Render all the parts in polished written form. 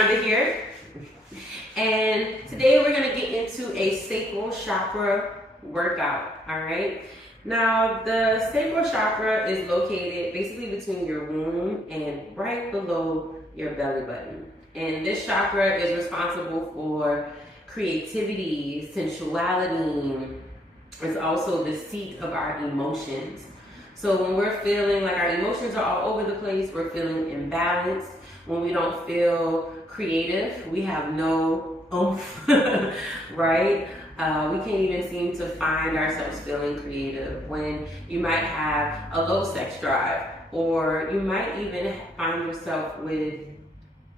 Shanda here, and today we're going to get into a sacral chakra workout, all right? Now, the sacral chakra is located basically between your womb and right below your belly button. And this chakra is responsible for creativity, sensuality. It's also the seat of our emotions. So when we're feeling like our emotions are all over the place, we're feeling imbalanced, when we don't feel creative, we have no oomph, right? We can't even seem to find ourselves feeling creative. When you might have a low sex drive, or you might even find yourself with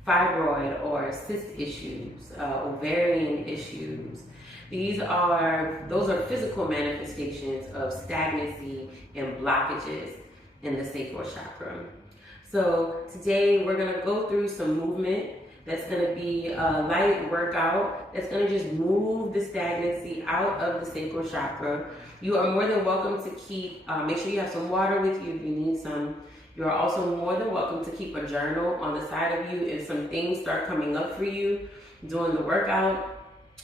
fibroid or cyst issues, ovarian issues. Those are physical manifestations of stagnancy and blockages in the sacral chakra. So today we're gonna go through some movement that's gonna be a light workout that's gonna just move the stagnancy out of the sacral chakra. You are more than welcome to keep, make sure you have some water with you if you need some. You are also more than welcome to keep a journal on the side of you if some things start coming up for you during the workout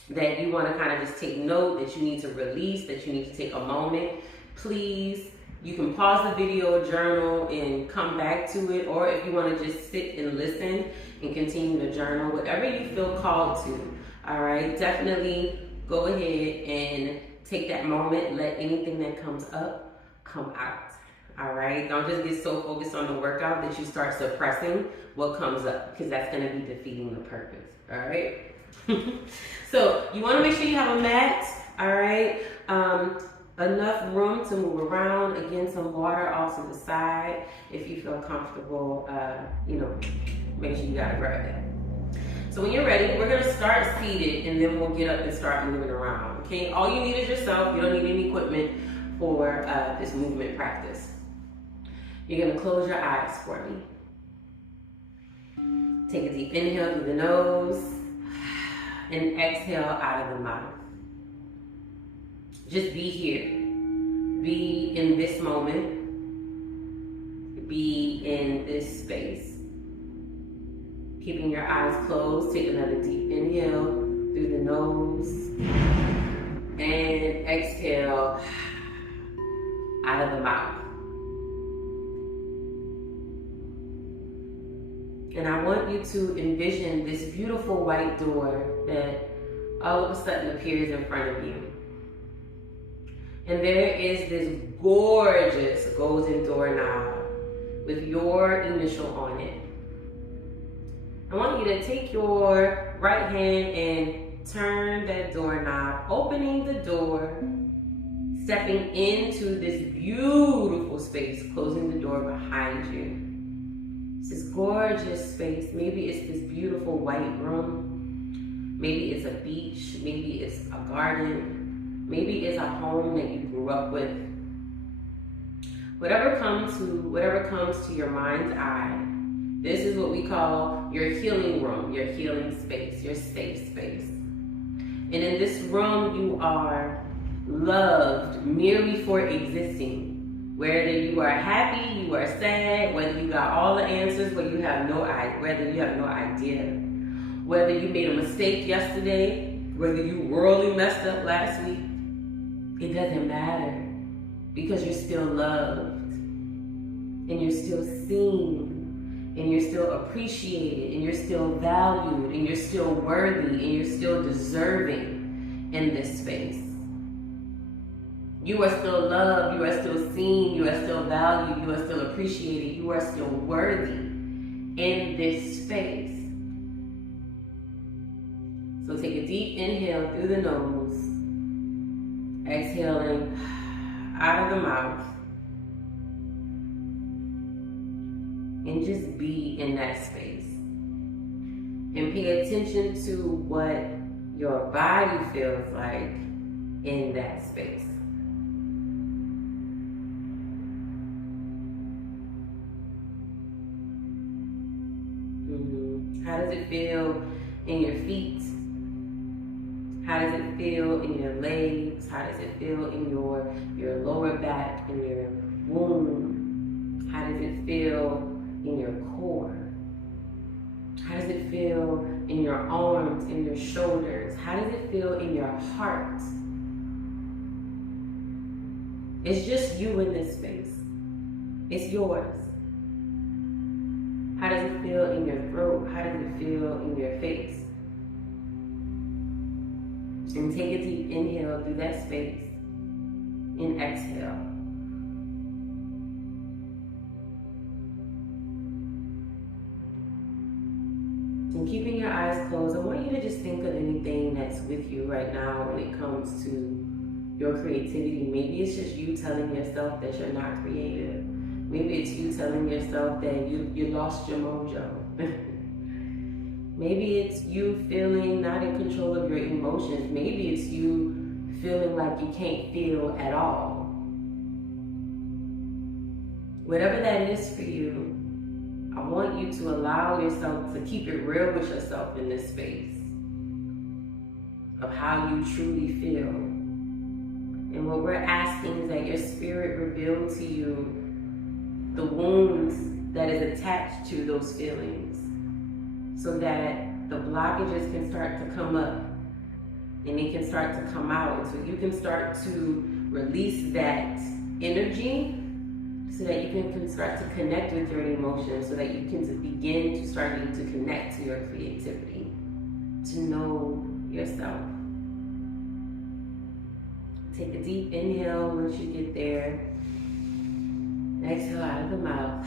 that you want to kind of just take note, that you need to release, that you need to take a moment. Please, you can pause the video, journal, and come back to it, or if you want to just sit and listen and continue to journal, whatever you feel called to. All right, definitely go ahead and take that moment. Let anything that comes up come out. All right, don't just get so focused on the workout that you start suppressing what comes up, because that's going to be defeating the purpose. All right. So you want to make sure you have a mat. All right. Enough room to move around. Again, some water off to the side if you feel comfortable. Make sure you got to grab that. So when you're ready, we're going to start seated, and then we'll get up and start moving around. Okay. All you need is yourself. You don't need any equipment for this movement practice. You're going to close your eyes for me. Take a deep inhale through the nose and exhale out of the mouth. Just be here. Be in this moment. Be in this space. Keeping your eyes closed, take another deep inhale through the nose and exhale out of the mouth. And I want you to envision this beautiful white door that all of a sudden appears in front of you. And there is this gorgeous golden doorknob with your initial on it. I want you to take your right hand and turn that doorknob, opening the door, stepping into this beautiful space, closing the door behind you. This gorgeous space. Maybe it's this beautiful white room. Maybe it's a beach. Maybe it's a garden. Maybe it's a home that you grew up with. Whatever comes to your mind's eye, this is what we call your healing room, your healing space, your safe space. And in this room, you are loved merely for existing. Whether you are happy, you are sad, whether you got all the answers, whether you have no idea, whether you made a mistake yesterday, whether you royally messed up last week, it doesn't matter, because you're still loved, and you're still seen, and you're still appreciated, and you're still valued, and you're still worthy, and you're still deserving in this space. You are still loved, you are still seen, you are still valued, you are still appreciated, you are still worthy in this space. So take a deep inhale through the nose, exhaling out of the mouth, and just be in that space. And pay attention to what your body feels like in that space. How does it feel in your feet? How does it feel in your legs? How does it feel in your lower back, in your womb? How does it feel in your core? How does it feel in your arms, in your shoulders? How does it feel in your heart? It's just you in this space. It's yours. How does it feel in your throat? How does it feel in your face? And take a deep inhale through that space. And exhale. And keeping your eyes closed, I want you to just think of anything that's with you right now when it comes to your creativity. Maybe it's just you telling yourself that you're not creative. Maybe it's you telling yourself that you lost your mojo. Maybe it's you feeling not in control of your emotions. Maybe it's you feeling like you can't feel at all. Whatever that is for you, I want you to allow yourself to keep it real with yourself in this space of how you truly feel. And what we're asking is that your spirit reveal to you the wounds that is attached to those feelings, so that the blockages can start to come up and they can start to come out, so you can start to release that energy, so that you can start to connect with your emotions, so that you can begin to start to connect to your creativity, to know yourself. Take a deep inhale once you get there. Exhale out of the mouth.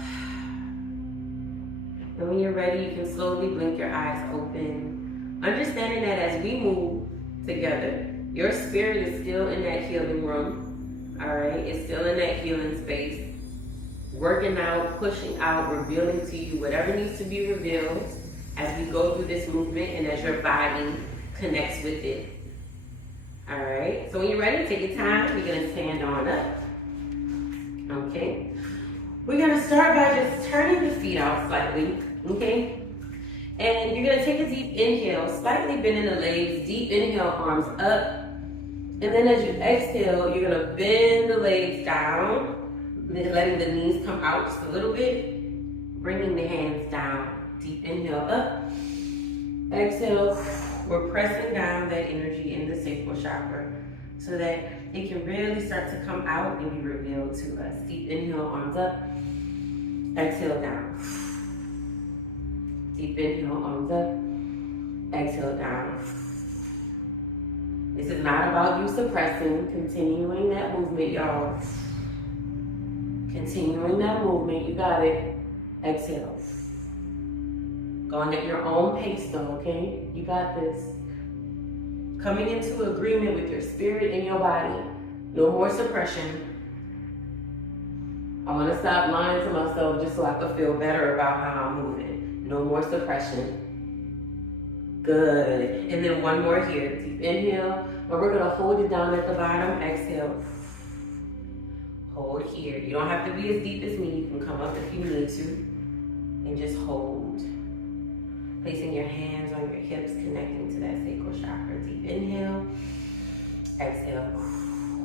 And when you're ready, you can slowly blink your eyes open, understanding that as we move together, your spirit is still in that healing room, all right? It's still in that healing space, working out, pushing out, revealing to you whatever needs to be revealed as we go through this movement and as your body connects with it. All right, so when you're ready, take your time. You're gonna stand on up. Okay, we're gonna start by just turning the feet out slightly, okay? And you're gonna take a deep inhale, slightly bending the legs, deep inhale, arms up. And then as you exhale, you're gonna bend the legs down, then letting the knees come out just a little bit, bringing the hands down. Deep inhale up, exhale. We're pressing down that energy in the sacral chakra so that it can really start to come out and be revealed to us. Deep inhale, arms up, exhale down. Deep inhale, arms up, exhale down. This is not about you suppressing, continuing that movement, y'all. Continuing that movement, you got it. Exhale. Going at your own pace though, okay? You got this. Coming into agreement with your spirit and your body. No more suppression. I want to stop lying to myself just so I can feel better about how I'm moving. No more suppression. Good. And then one more here. Deep inhale. But we're going to hold it down at the bottom. Exhale. Hold here. You don't have to be as deep as me. You can come up if you need to. And just hold. Placing your hands on your hips, connecting to that sacral chakra. Deep inhale. Exhale.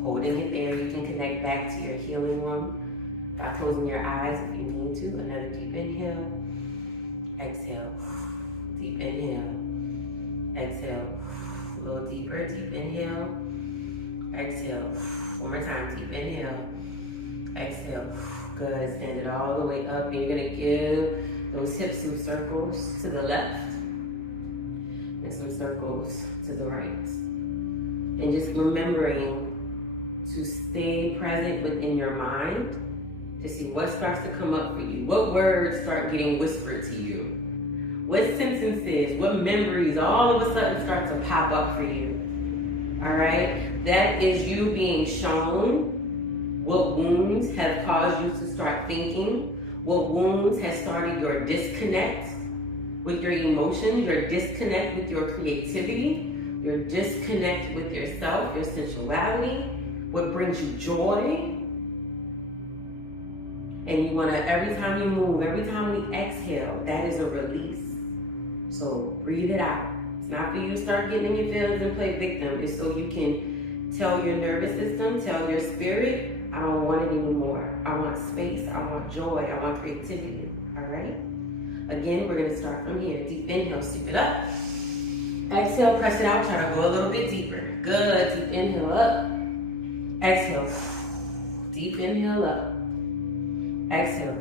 Holding it there. You can connect back to your healing room by closing your eyes if you need to. Another deep inhale. Exhale. Deep inhale. Exhale. A little deeper. Deep inhale. Exhale. One more time. Deep inhale. Exhale. Good. Stand it all the way up. And you're going to give those hips some circles to the left and some circles to the right. And just remembering to stay present within your mind to see what starts to come up for you. What words start getting whispered to you? What sentences, what memories all of a sudden start to pop up for you? All right? That is you being shown what wounds have caused you to start thinking. What wounds has started your disconnect with your emotions, your disconnect with your creativity, your disconnect with yourself, your sensuality, what brings you joy. And you want to, every time you move, every time we exhale, that is a release. So breathe it out. It's not for you to start getting in your feelings and play victim. It's so you can tell your nervous system, tell your spirit, I don't want it anymore. I want space, I want joy, I want creativity, all right? Again, we're gonna start from here. Deep inhale, sweep it up. Exhale, press it out. Try to go a little bit deeper. Good. Deep inhale up. Exhale. Deep inhale up. Exhale.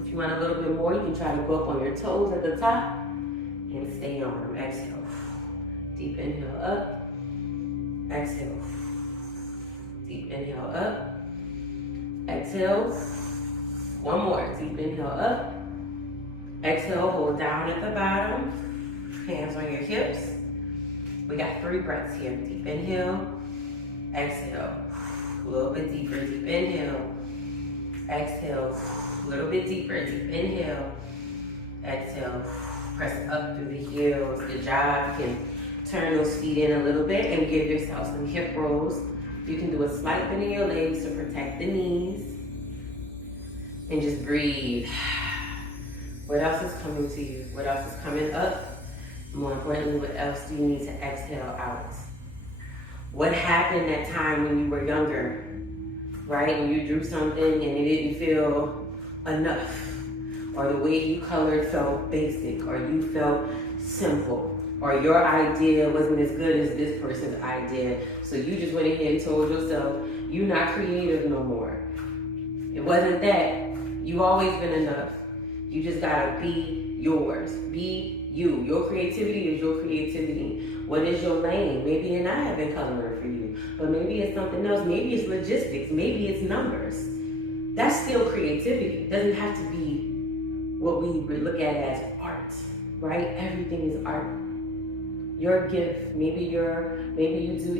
If you want a little bit more, you can try to go up on your toes at the top and stay on them. Exhale. Deep inhale up. Exhale. Deep inhale up. Exhale. One more. Deep inhale up. Exhale. Hold down at the bottom. Hands on your hips. We got 3 breaths here. Deep inhale. Exhale. A little bit deeper. Deep inhale. Exhale. A little bit deeper. Deep inhale. Exhale. Press up through the heels. Good job. You can turn those feet in a little bit and give yourself some hip rolls. You can do a slight bend in your legs to protect the knees. And just breathe. What else is coming to you? What else is coming up? More importantly, what else do you need to exhale out? What happened that time when you were younger, right? And you drew something and it didn't feel enough. Or the way you colored felt basic, or you felt simple. Or your idea wasn't as good as this person's idea. So you just went ahead and told yourself, you're not creative no more. It wasn't that. You've always been enough. You just gotta be yours. Be you. Your creativity is your creativity. What is your lane? Maybe it's not having coloring for you, but maybe it's something else. Maybe it's logistics. Maybe it's numbers. That's still creativity. It doesn't have to be what we would look at as art, right? Everything is art. Your gift, maybe you do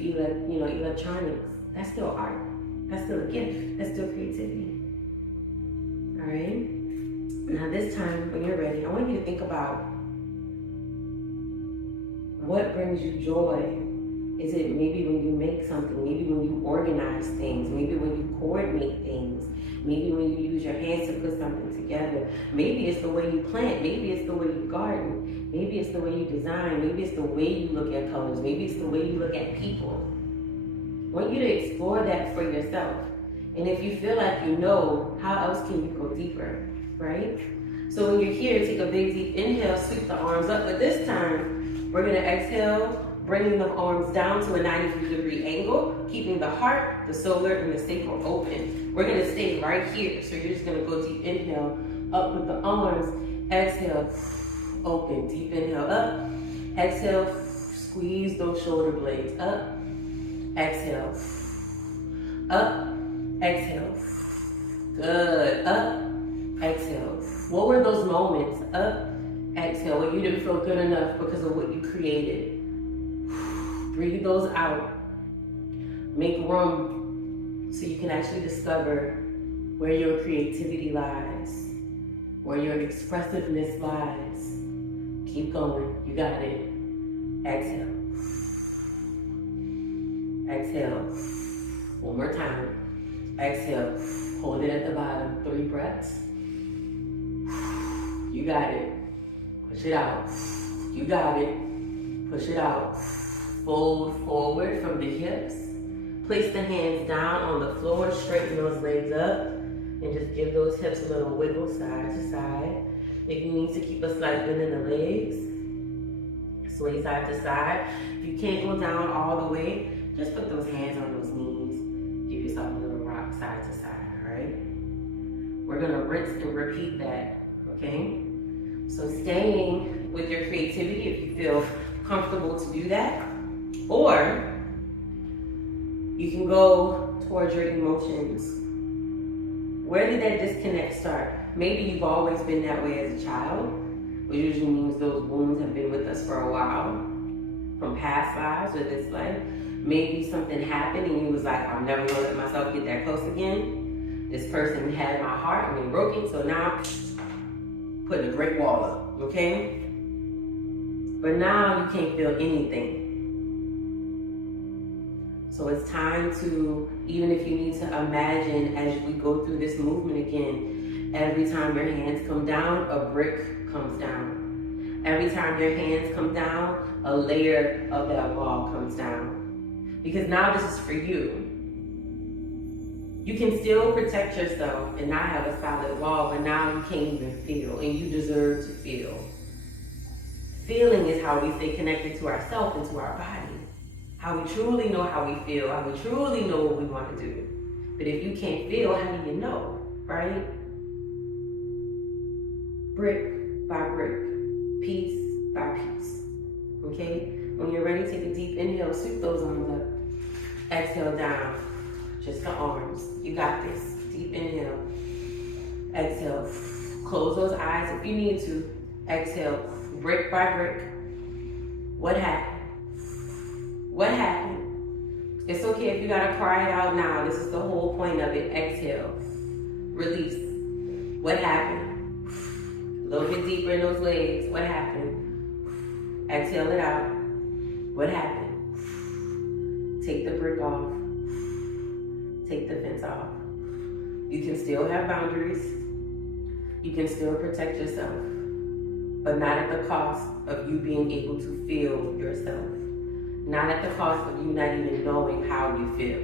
electronics. That's still art. That's still a gift. That's still creativity. All right. Now this time, when you're ready, I want you to think about what brings you joy. Is it maybe when you make something? Maybe when you organize things? Maybe when you coordinate things? Maybe when you use your hands to put something together? Maybe it's the way you plant. Maybe it's the way you garden. Maybe it's the way you design. Maybe it's the way you look at colors. Maybe it's the way you look at people. I want you to explore that for yourself. And if you feel like you know, how else can you go deeper, right? So when you're here, take a big deep inhale, sweep the arms up. But this time, we're gonna exhale, bringing the arms down to a 90-degree angle, keeping the heart, the solar, and the sacral open. We're gonna stay right here. So you're just gonna go deep inhale, up with the arms, exhale, open, deep inhale up, exhale, squeeze those shoulder blades up, exhale, up, exhale, good, up, exhale. What were those moments? Up, exhale, where you didn't feel good enough because of what you created. Breathe those out. Make room so you can actually discover where your creativity lies, where your expressiveness lies. Keep going, you got it. Exhale. Exhale. One more time. Exhale. Hold it at the bottom. 3 breaths. You got it. Push it out. You got it. Push it out. Fold forward from the hips. Place the hands down on the floor. Straighten those legs up. And just give those hips a little wiggle side to side. If you need to keep a slight bend in the legs, sway side to side. If you can't go down all the way, just put those hands on those knees. Give yourself a little rock side to side, all right? We're gonna rinse and repeat that, okay? So staying with your creativity if you feel comfortable to do that, or you can go towards your emotions. Where did that disconnect start? Maybe you've always been that way as a child, which usually means those wounds have been with us for a while, from past lives or this life. Maybe something happened and you was like, I'm never gonna let myself get that close again. This person had my heart and they broke it, so now I'm putting a great wall up, okay? But now you can't feel anything. So it's time to, even if you need to imagine as we go through this movement again, every time your hands come down, a brick comes down. Every time your hands come down, a layer of that wall comes down. Because now this is for you. You can still protect yourself and not have a solid wall, but now you can't even feel, and you deserve to feel. Feeling is how we stay connected to ourselves and to our body. How we truly know how we feel, how we truly know what we want to do. But if you can't feel, how do you know, right? Brick by brick, piece by piece, okay? When you're ready, take a deep inhale, sweep those arms up. Exhale down, just the arms. You got this. Deep inhale. Exhale, close those eyes if you need to. Exhale, brick by brick. What happened? What happened? It's okay if you gotta cry it out now. This is the whole point of it. Exhale, release. What happened? A little bit deeper in those legs. What happened? Exhale it out. What happened? Take the brick off. Take the fence off. You can still have boundaries. You can still protect yourself, but not at the cost of you being able to feel yourself. Not at the cost of you not even knowing how you feel.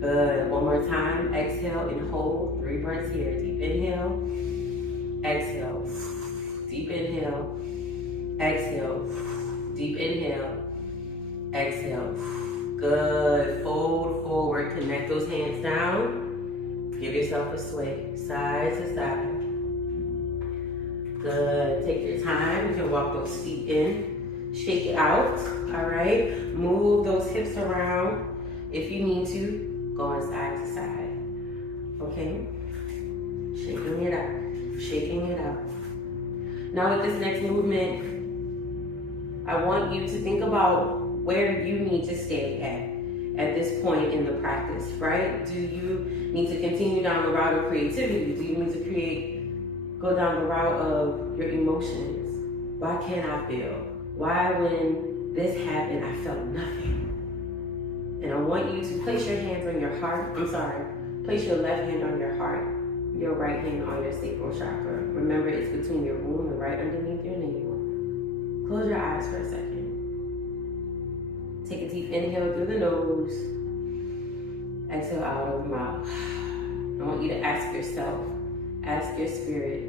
Good. One more time. Exhale and hold. 3 breaths here. Deep inhale. Exhale. Deep inhale. Exhale. Deep inhale. Exhale. Good. Fold forward. Connect those hands down. Give yourself a sway. Side to side. Good. Take your time. You can walk those feet in. Shake it out. All right. Move those hips around. If you need to, go on side to side. Okay. Shaking it out. Shaking it out. Now with this next movement, I want you to think about where you need to stay at this point in the practice, right? Do you need to continue down the route of creativity? Do you need to go down the route of your emotions? Why can't I feel? Why when this happened, I felt nothing? And I want you to place your hands on your heart. Place your left hand on your heart, your right hand on your sacral chakra. Remember, it's between your womb and right underneath your navel. Close your eyes for a second. Take a deep inhale through the nose. Exhale out of the mouth. I want you to ask yourself, ask your spirit,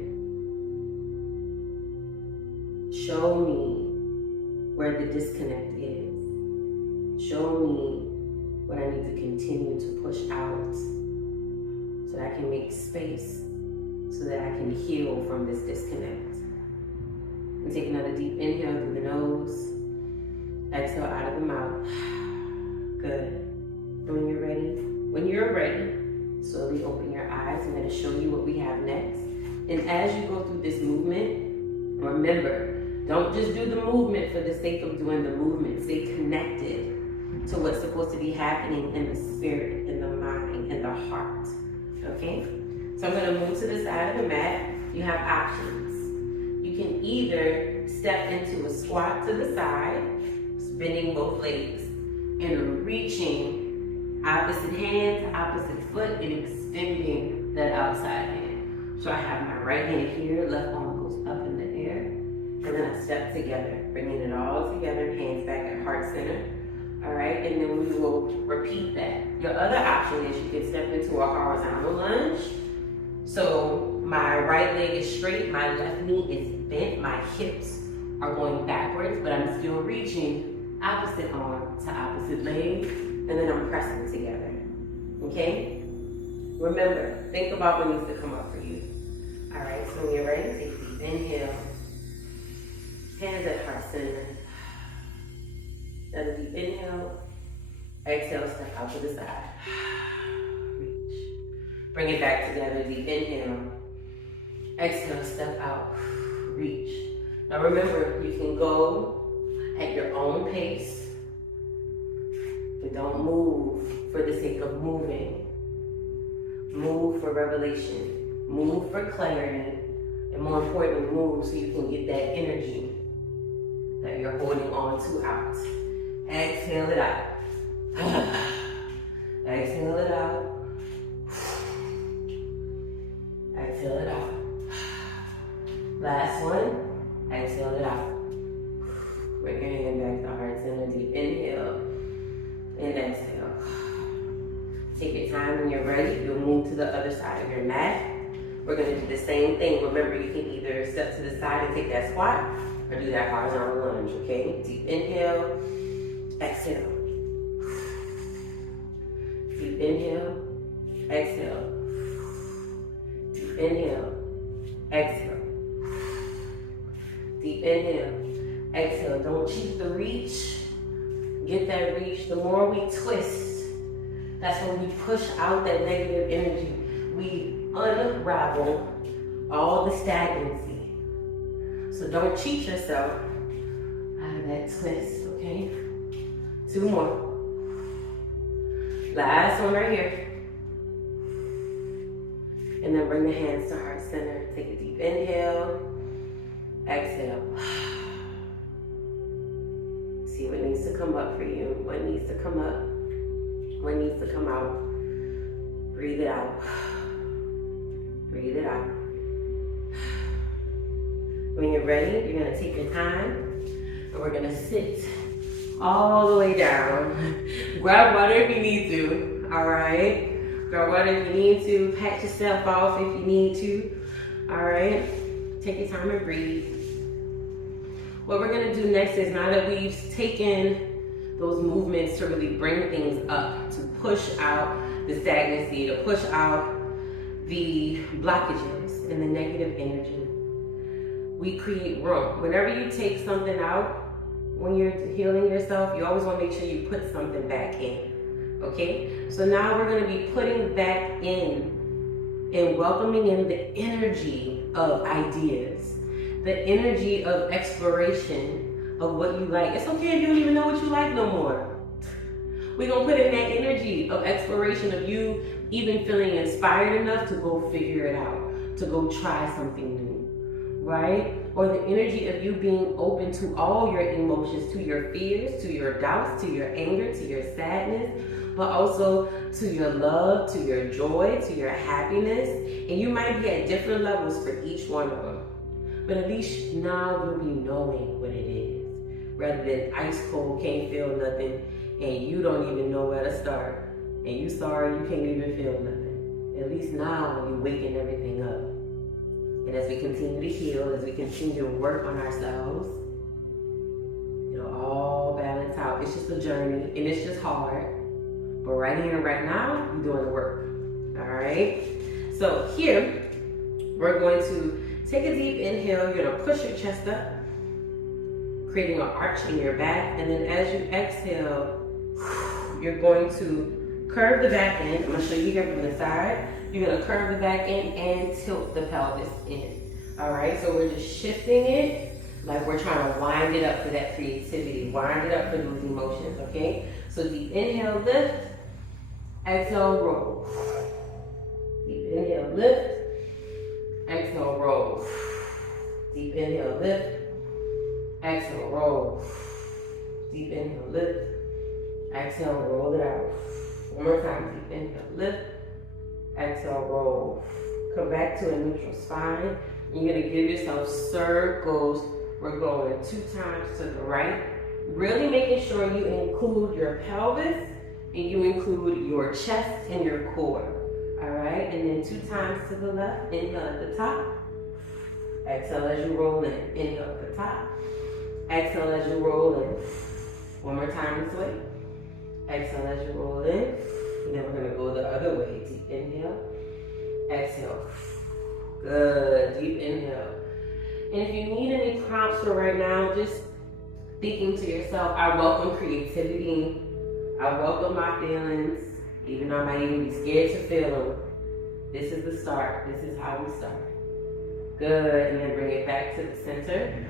show me where the disconnect is. Show me what I need to continue to push out so that I can make space, so that I can heal from this disconnect. And take another deep inhale through the nose. Exhale out of the mouth. Good. When you're ready, slowly open your eyes. I'm going to show you what we have next. And as you go through this movement, remember, don't just do the movement for the sake of doing the movement. Stay connected to what's supposed to be happening in the spirit, in the mind, in the heart. Okay? So I'm going to move to the side of the mat. You have options. You can either step into a squat to the side, bending both legs, and reaching opposite hand to opposite foot and extending that outside hand. So I have my right hand here, left arm goes up in the air, and then I step together, bringing it all together, hands back at heart center. All right, and then we will repeat that. Your other option is you can step into a horizontal lunge. So my right leg is straight, my left knee is bent, my hips are going backwards, but I'm still reaching opposite arm to opposite leg, and then I'm pressing together, okay? Remember, think about what needs to come up for you. All right, so when you're ready, take a deep inhale. Hands at heart center. Another deep inhale. Exhale, step out to the side. Reach. Bring it back together, deep inhale. Exhale, step out, reach. Now remember, you can go at your own pace, but don't move for the sake of moving. Move for revelation, move for clarity, and more importantly, move so you can get that energy that you're holding on to out. Exhale it out. Exhale it out. Exhale it out. Last one. Exhale it out. Bring your hand back to heart center. Deep inhale and exhale. Take your time. When you're ready, you'll move to the other side of your mat. We're going to do the same thing. Remember, you can either step to the side and take that squat, or do that horizontal lunge, okay? Deep inhale, exhale. Deep inhale, exhale. Deep inhale, exhale. Deep inhale, exhale. Don't cheat the reach. Get that reach. The more we twist, that's when we push out that negative energy. We unravel all the stagnancy. So don't cheat yourself out of that twist, okay? 2 more. Last one right here. And then bring the hands to heart center. Take a deep inhale. Exhale. See what needs to come up for you. What needs to come up. What needs to come out. Breathe it out. Breathe it out. When you're ready, you're going to take your time. And we're going to sit all the way down. Grab water if you need to. All right. Grab water if you need to. Pat yourself off if you need to. All right. Take your time and breathe. What we're gonna do next is, now that we've taken those movements to really bring things up, to push out the stagnancy, to push out the blockages and the negative energy, we create room. Whenever you take something out, when you're healing yourself, you always wanna make sure you put something back in, okay? So now we're gonna be putting back in and welcoming in the energy of ideas, the energy of exploration of what you like. It's okay if you don't even know what you like no more. We're gonna put in that energy of exploration, of you even feeling inspired enough to go figure it out, to go try something new, right? Or the energy of you being open to all your emotions, to your fears, to your doubts, to your anger, to your sadness, but also to your love, to your joy, to your happiness. And you might be at different levels for each one of them. But at least now you'll be knowing what it is, rather than ice cold, can't feel nothing, and you don't even know where to start. And you sorry you can't even feel nothing. At least now you're waking everything up. And as we continue to heal, as we continue to work on ourselves, it'll all balance out. It's just a journey, and it's just hard. But right here, right now, you're doing the work. All right? So here, we're going to take a deep inhale. You're gonna push your chest up, creating an arch in your back. And then as you exhale, you're going to curve the back end. I'm gonna show you here from the side. You're gonna curve the back end and tilt the pelvis in. All right, so we're just shifting it like we're trying to wind it up for that creativity, wind it up for those emotions, okay? So deep inhale, lift, exhale, roll. Deep inhale, lift, exhale, roll. Deep inhale, lift, exhale, roll. Deep inhale, lift, exhale, roll it out. One more time, deep inhale, lift, exhale, roll. Come back to a neutral spine. You're gonna give yourself circles. We're going 2 times to the right. Really making sure you include your pelvis and you include your chest and your core. All right, and then 2 times to the left. Inhale at the top. Exhale as you roll in. Inhale at the top. Exhale as you roll in. One more time this way. Exhale as you roll in. And then we're gonna go the other way. Deep inhale. Exhale. Good. Deep inhale. And if you need any prompts for right now, just thinking to yourself, I welcome creativity. I welcome my feelings, even though I might even be scared to feel them. This is the start. This is how we start. Good. And then bring it back to the center.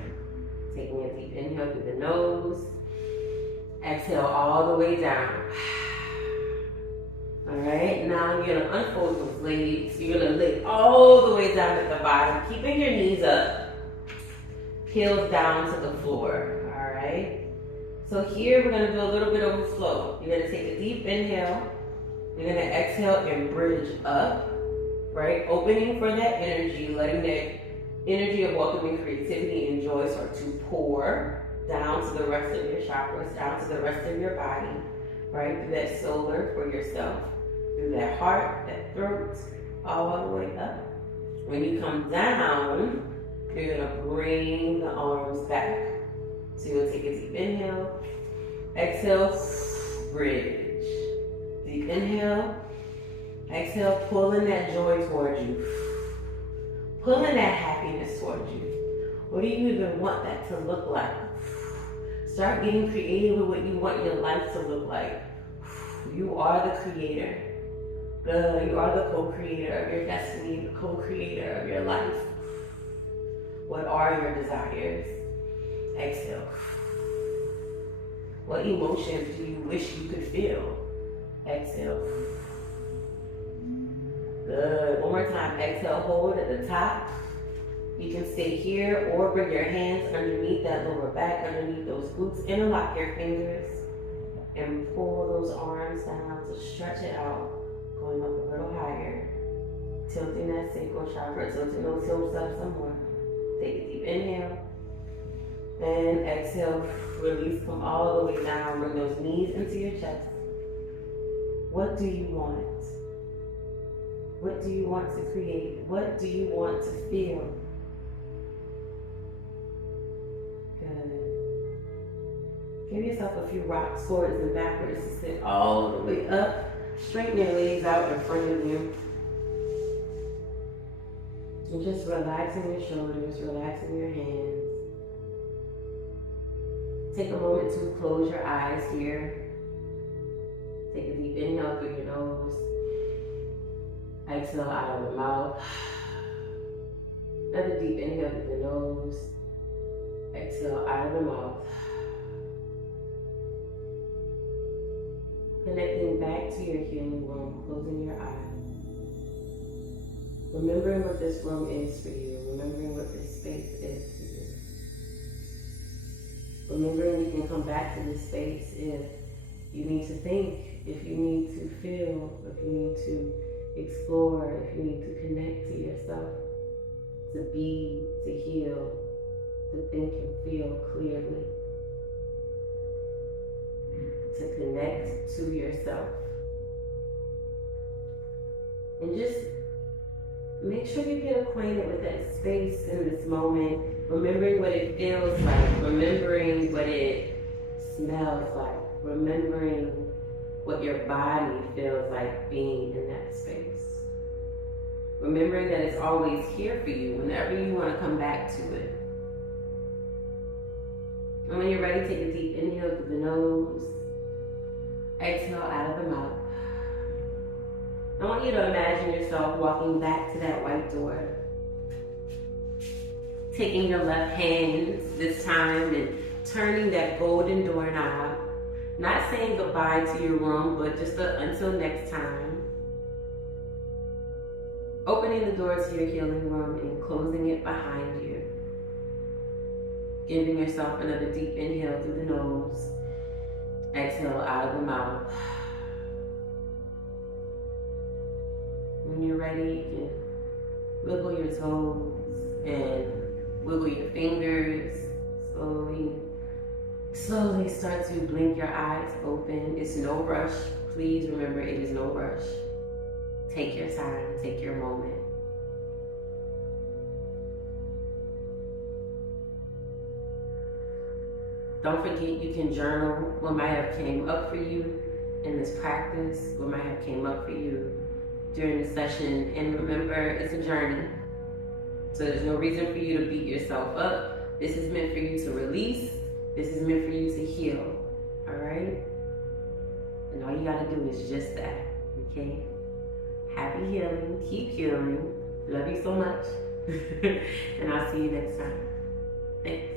Taking a deep inhale through the nose. Exhale all the way down. All right, now you're gonna unfold those legs. You're gonna lay all the way down at the bottom, keeping your knees up, heels down to the floor, all right? So here we're gonna do a little bit of a flow. You're gonna take a deep inhale. You're gonna exhale and bridge up, right? Opening for that energy, letting that energy of welcoming creativity and joy start to pour down to the rest of your chakras, down to the rest of your body, right? Through that solar for yourself, through that heart, that throat, all the way up. When you come down, You're gonna bring the arms back. So you're gonna take a deep inhale. Exhale, bridge. Deep inhale. Exhale, pulling that joy towards you. Pulling that happiness towards you. What do you even want that to look like? Start getting creative with what you want your life to look like. You are the creator. You are the co-creator of your destiny, the co-creator of your life. What are your desires? Exhale. What emotions do you wish you could feel? Exhale. Good. One more time. Exhale, hold at the top. You can stay here or bring your hands underneath that lower back, underneath those glutes. Interlock your fingers and pull those arms down to stretch it out. Going up a little higher. Tilting that sacral chakra, tilting those hips up some more. Take a deep inhale. And exhale, release, come all the way down. Bring those knees into your chest. What do you want? What do you want to create? What do you want to feel? Good. Give yourself a few rocks, forwards and backwards to sit all the way up. Straighten your legs out in front of you. And just relaxing your shoulders, relaxing your hands. Take a moment to close your eyes here. Take a deep inhale through your nose. Exhale out of the mouth. Another deep inhale through the nose. Exhale out of the mouth. Connecting back to your healing room, closing your eyes. Remembering what this room is for you. Remembering what this space is for you. Remembering you can come back to this space if you need to think, if you need to feel, if you need to explore, if you need to connect to yourself, to be, to heal, to think and feel clearly, to connect to yourself. And just make sure you get acquainted with that space in this moment, remembering what it feels like, remembering what it smells like, remembering what your body feels like being in that space. Remembering that it's always here for you whenever you want to come back to it. And when you're ready, take a deep inhale through the nose. Exhale out of the mouth. I want you to imagine yourself walking back to that white door. Taking your left hand this time and turning that golden doorknob. Not saying goodbye to your room, but just until next time. Opening the door to your healing room and closing it behind you. Giving yourself another deep inhale through the nose. Exhale out of the mouth. When you're ready, you can wiggle your toes and wiggle your fingers. Slowly start to blink your eyes open. It's no rush. Please remember, it is no rush. Take your time, take your moment. Don't forget, you can journal what might have came up for you in this practice, what might have came up for you during the session. And remember, it's a journey. So there's no reason for you to beat yourself up. This is meant for you to release. This is meant for you to heal, all right? And all you gotta do is just that, okay? Happy healing, keep healing. Love you so much. And I'll see you next time. Thanks.